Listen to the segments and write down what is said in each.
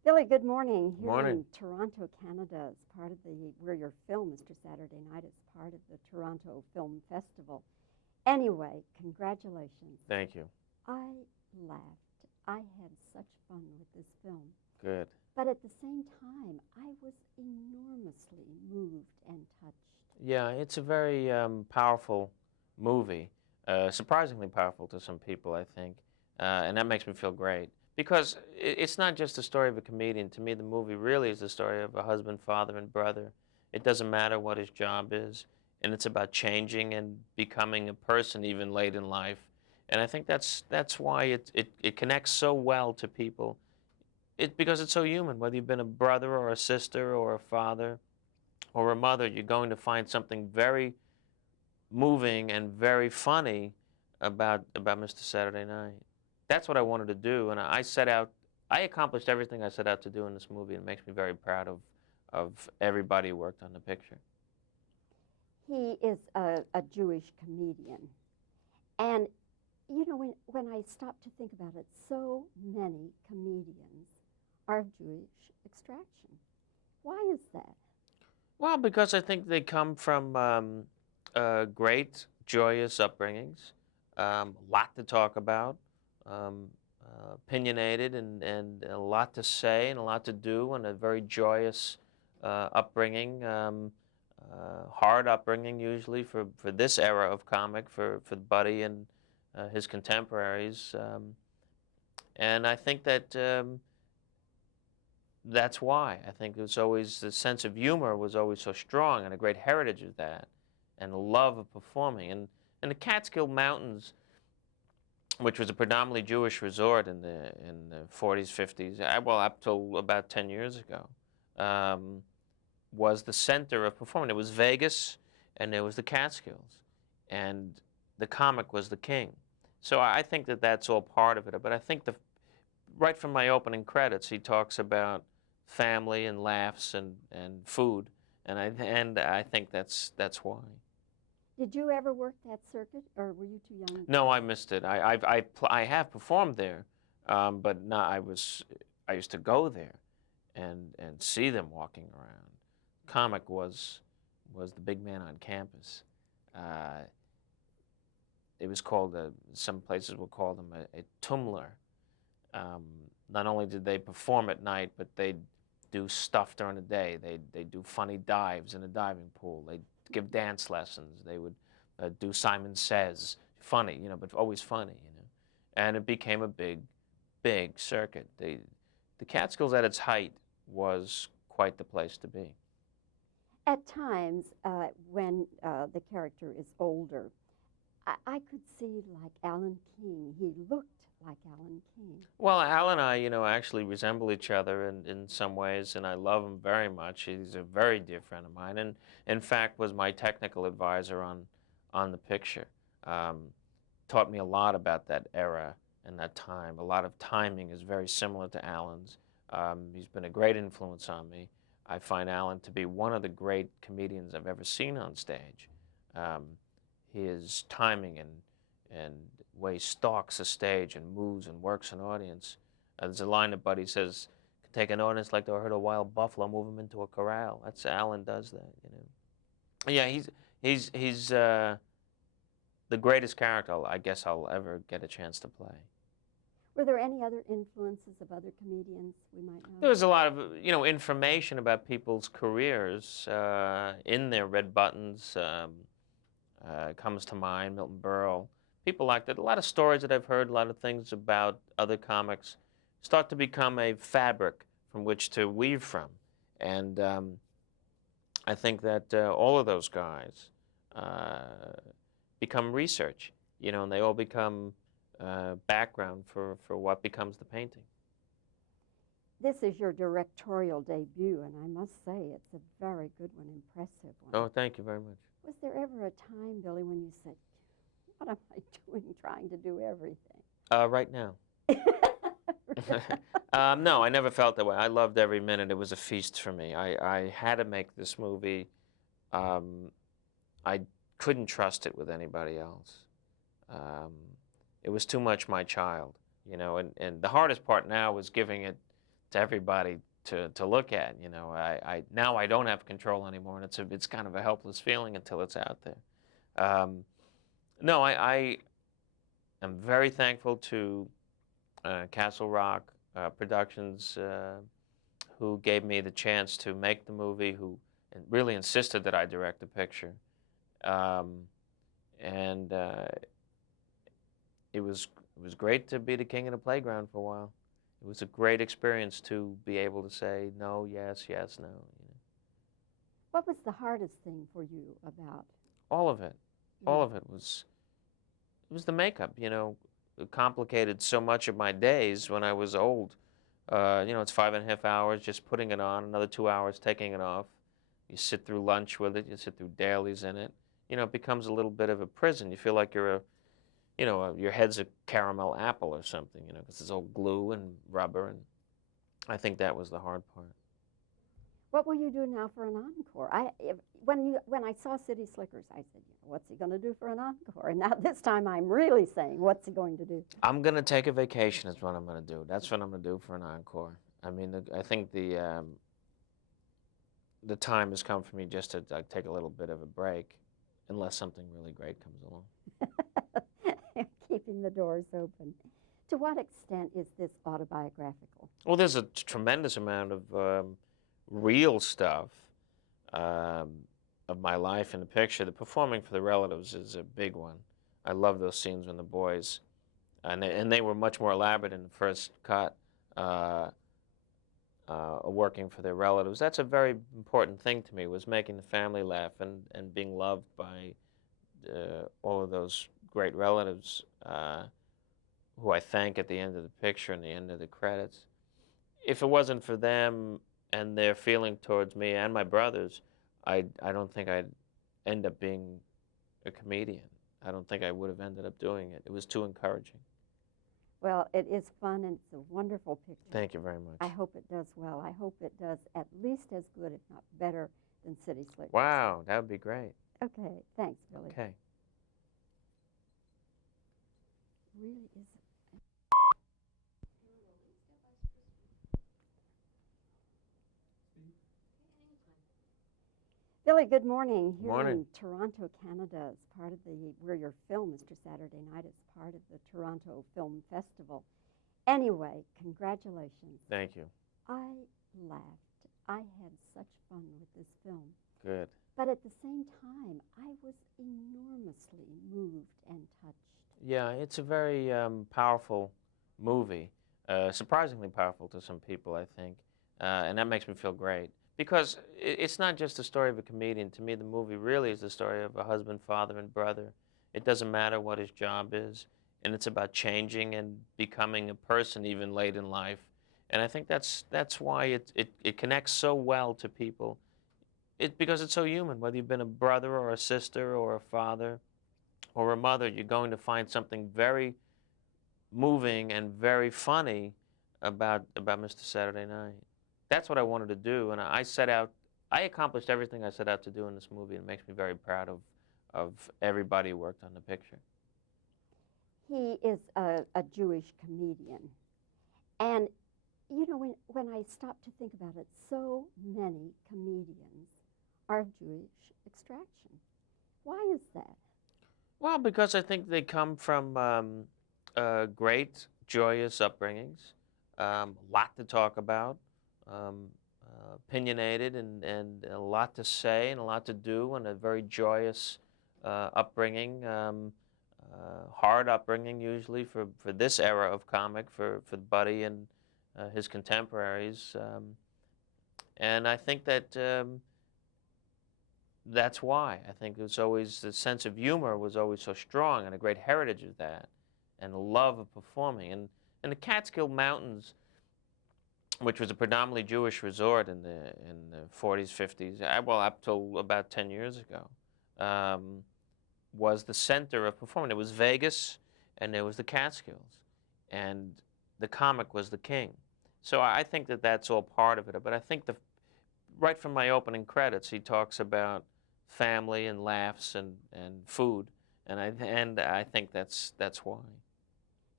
Billy, good morning. Here Morning. in Toronto, Canada, as part of where your film, Mr. Saturday Night, is part of the Toronto Film Festival. Anyway, congratulations. Thank you. I laughed. I had such fun with this film. Good. But at the same time, I was enormously moved and touched. Yeah, it's a very powerful movie. Surprisingly powerful to some people, I think. And that makes me feel great. Because it's not just the story of a comedian. To me, the movie really is the story of a husband, father, and brother. It doesn't matter what his job is. And it's about changing and becoming a person even late in life. And I think that's why it connects so well to people. Because it's so human, whether you've been a brother or a sister or a father or a mother, you're going to find something very moving and very funny about Mr. Saturday Night. That's what I wanted to do, and I accomplished everything I set out to do in this movie, and it makes me very proud of everybody who worked on the picture. He is a Jewish comedian. And, you know, when I stop to think about it, so many comedians are of Jewish extraction. Why is that? Well, because I think they come from great, joyous upbringings, a lot to talk about, um, opinionated, and a lot to say and a lot to do, and a very joyous upbringing, hard upbringing usually for this era of comic, for Buddy and his contemporaries. And I think that's why. I think it was always the sense of humor was always so strong, and a great heritage of that, and a love of performing. And the Catskill Mountains, which was a predominantly Jewish resort in the 40s, 50s, well, up till about 10 years ago, um, was the center of performing. It was Vegas, and there was the Catskills, and the comic was the king. So I think that's all part of it. But I think right from my opening credits, he talks about family and laughs and food, and I think that's why. Did you ever work that circuit, or were you too young? No, I missed it. I have performed there, but no, I used to go there and see them walking around. Comic was the big man on campus. Uh, it was called some places will call them a tumler. Um, Not only did they perform at night, but they'd do stuff during the day. They'd do funny dives in a diving pool. They'd give dance lessons. They would do Simon Says, funny, but always funny. And it became a big circuit. The Catskills at its height was quite the place to be. At times, when the character is older, I could see like Alan King. He looked like Alan King. Well, Al and I, actually resemble each other in some ways, and I love him very much. He's a very dear friend of mine, and in fact was my technical advisor on the picture. Um, Taught me a lot about that era and that time. A lot of timing is very similar to Alan's. He's been a great influence on me. I find Alan to be one of the great comedians I've ever seen on stage. Um, his timing and way he stalks a stage and moves and works an audience. There's a line that Buddy says, "Can take an audience like they herd a wild buffalo, move him into a corral." That's Alan does that. Yeah, he's the greatest character I guess I'll ever get a chance to play. Were there any other influences of other comedians we might know? There was a lot of information about people's careers in there. Red Buttons comes to mind. Milton Berle, people like that. A lot of stories that I've heard, a lot of things about other comics, start to become a fabric from which to weave from, and I think that all of those guys become research, and they all become background for what becomes the painting. This is your directorial debut, and I must say it's a very good one, impressive one. Oh, thank you very much. Was there ever a time, Billy, when you said, what am I doing trying to do everything? Right now. No, I never felt that way. I loved every minute. It was a feast for me. I had to make this movie. I couldn't trust it with anybody else. It was too much my child, and the hardest part now was giving it to everybody to look at. You know, now I don't have control anymore, and it's kind of a helpless feeling until it's out there. No, I am very thankful to Castle Rock Productions, who gave me the chance to make the movie, who really insisted that I direct the picture. Um, and it was great to be the king of the playground for a while. It was a great experience to be able to say no, yes, yes, no. You know. What was the hardest thing for you about? All of it, Yeah. all of it was the makeup. You know, it complicated so much of my days when I was old. You know, it's 5.5 hours just putting it on, another 2 hours taking it off. You sit through lunch with it, you sit through dailies in it. You know, it becomes a little bit of a prison. You feel like your head's a caramel apple or something, you know, because it's all glue and rubber, and I think that was the hard part. What will you do now for an encore? When I saw City Slickers, I said, you know, what's he going to do for an encore? And now this time I'm really saying, what's he going to do? I'm going to take a vacation is what I'm going to do. That's what I'm going to do for an encore. I mean, I think the time has come for me just to take a little bit of a break, unless something really great comes along. Keeping the doors open. To what extent is this autobiographical? Well, there's a tremendous amount of real stuff of my life in the picture. The performing for the relatives is a big one. I love those scenes when the boys, and they were much more elaborate in the first cut, working for their relatives. That's a very important thing to me, was making the family laugh and being loved by all of those great relatives who I thank at the end of the picture and the end of the credits. If it wasn't for them and their feeling towards me and my brothers, I don't think I'd end up being a comedian. I don't think I would have ended up doing it. It was too encouraging. Well, it is fun and it's a wonderful picture. Thank you very much. I hope it does well. I hope it does at least as good, if not better, than City Slickers. Wow, that would be great. Okay, thanks, Billy. Okay. Really is. Billy, good morning. Here Morning. in Toronto, Canada, as part of where your film, Mr. Saturday Night, is part of the Toronto Film Festival. Anyway, congratulations. Thank you. I laughed. I had such fun with this film. Good. But at the same time, I was enormously moved and touched. Yeah, it's a very powerful movie, surprisingly powerful to some people, I think, and that makes me feel great. Because it's not just the story of a comedian. To me, the movie really is the story of a husband, father, and brother. It doesn't matter what his job is, and it's about changing and becoming a person even late in life. And I think that's why it connects so well to people. Because it's so human. Whether you've been a brother or a sister or a father or a mother, you're going to find something very moving and very funny about Mr. Saturday Night. That's what I wanted to do, and I accomplished everything I set out to do in this movie, and it makes me very proud of everybody who worked on the picture. He is a Jewish comedian, and you know, when I stop to think about it, so many comedians are of Jewish extraction. Why is that? Well, because I think they come from great, joyous upbringings, a lot to talk about, opinionated, and a lot to say and a lot to do, and a very joyous upbringing, hard upbringing usually for this era of comic, for Buddy and his contemporaries. And I think that that's why. I think it was always, the sense of humor was always so strong, and a great heritage of that, and a love of performing. And the Catskill Mountains, which was a predominantly Jewish resort in the 40s, 50s, well, up till about 10 years ago, was the center of performing. It was Vegas, and there was the Catskills, and the comic was the king. So I think that that's all part of it. But I think right from my opening credits, he talks about family and laughs and food, and I think that's why.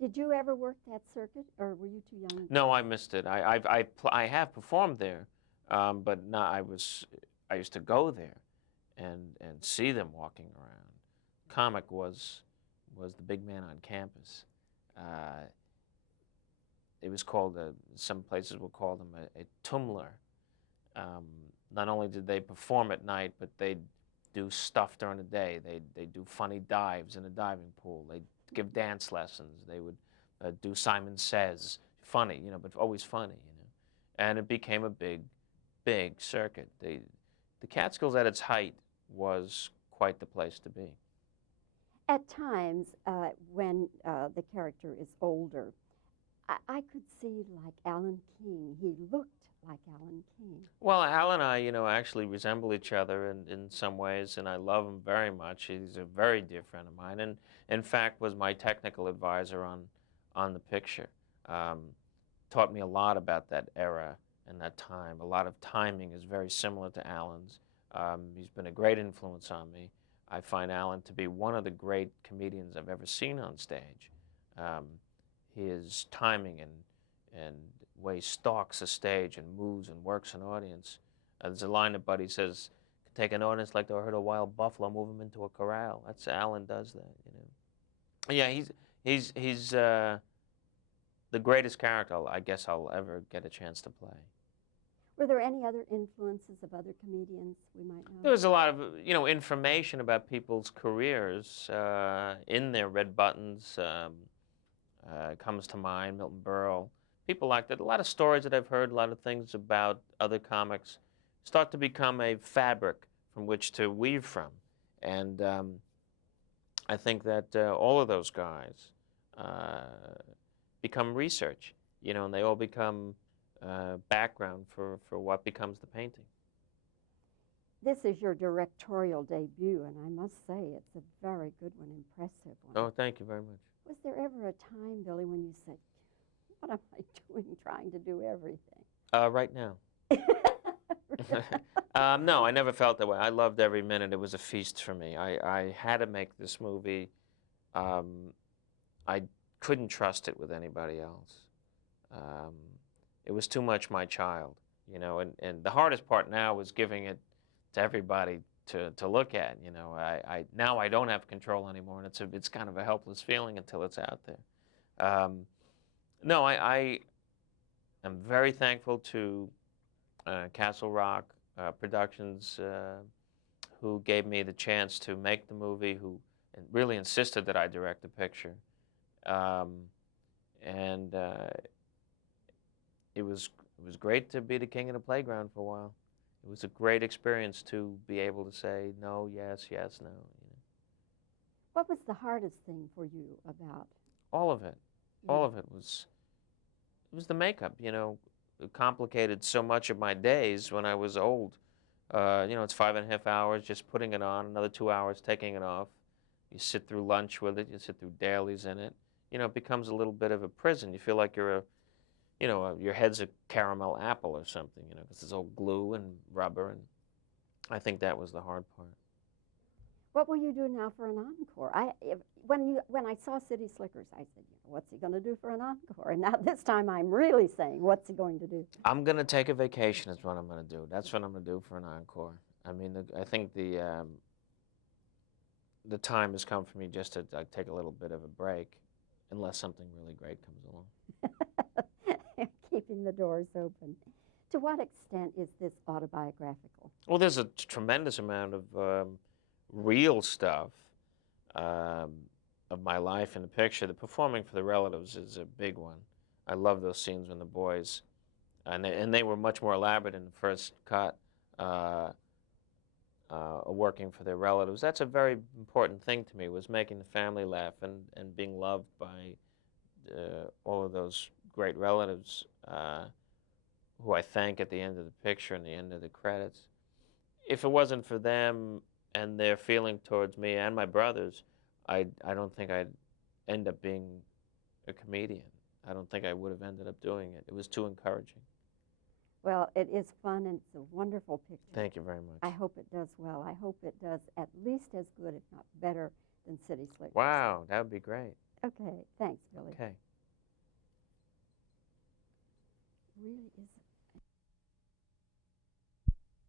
Did you ever work that circuit, or were you too young? No, I missed it. I have performed there, but not, I used to go there and see them walking around. Comic was the big man on campus. Uh, it was called some places will call them a tumler. Um, Not only did they perform at night, but they'd do stuff during the day. They'd do funny dives in a diving pool. They'd give dance lessons. They would do Simon Says, funny, but always funny. And it became a big circuit. The Catskills at its height was quite the place to be. At times, when the character is older, I could see like Alan King. He looked like Alan King. Well, Al and I, actually resemble each other in some ways, and I love him very much. He's a very dear friend of mine, and in fact was my technical advisor on the picture. Taught me a lot about that era and that time. A lot of timing is very similar to Alan's. He's been a great influence on me. I find Alan to be one of the great comedians I've ever seen on stage. His timing and way he stalks a stage and moves and works an audience. There's a line that Buddy says, "Take an audience like they heard a wild buffalo, move him into a corral." That's Alan does that. Yeah, he's the greatest character I guess I'll ever get a chance to play. Were there any other influences of other comedians we might know? There was a lot of information about people's careers in there. Red Buttons comes to mind. Milton Berle. People like that. A lot of stories that I've heard, a lot of things about other comics start to become a fabric from which to weave from. And I think that all of those guys become research, and they all become background for what becomes the painting. This is your directorial debut, and I must say it's a very good one, impressive one. Oh, thank you very much. Was there ever a time, Billy, when you said, "What am I doing trying to do everything?" Right now. No, I never felt that way. I loved every minute. It was a feast for me. I had to make this movie. I couldn't trust it with anybody else. It was too much my child, and the hardest part now was giving it to everybody to look at. Now I don't have control anymore, and it's kind of a helpless feeling until it's out there. No, I am very thankful to Castle Rock Productions, who gave me the chance to make the movie, who really insisted that I direct the picture. And it was great to be the king of the playground for a while. It was a great experience to be able to say no, yes, yes, no. What was the hardest thing for you about? All of it. All of it was the makeup, It complicated so much of my days when I was old. It's 5.5 hours just putting it on, another 2 hours taking it off. You sit through lunch with it, you sit through dailies in it. It becomes a little bit of a prison. You feel like you're your head's a caramel apple or something, because it's all glue and rubber, and I think that was the hard part. What will you do now for an encore? When I saw City Slickers, I said, what's he going to do for an encore? And now this time I'm really saying, what's he going to do? I'm going to take a vacation is what I'm going to do. That's what I'm going to do for an encore. I mean, I think the time has come for me just to take a little bit of a break, unless something really great comes along. Keeping the doors open. To what extent is this autobiographical? Well, there's a tremendous amount of real stuff of my life in the picture. The performing for the relatives is a big one. I love those scenes when the boys, and they were much more elaborate in the first cut, working for their relatives. That's a very important thing to me, was making the family laugh and being loved by all of those great relatives who I thank at the end of the picture and the end of the credits. If it wasn't for them and their feeling towards me and my brothers, I don't think I'd end up being a comedian. I don't think I would have ended up doing it. It was too encouraging. Well, it is fun, and it's a wonderful picture. Thank you very much. I hope it does well. I hope it does at least as good, if not better, than City Slickers. Wow, that would be great. Okay, thanks, Billy. Okay. Really is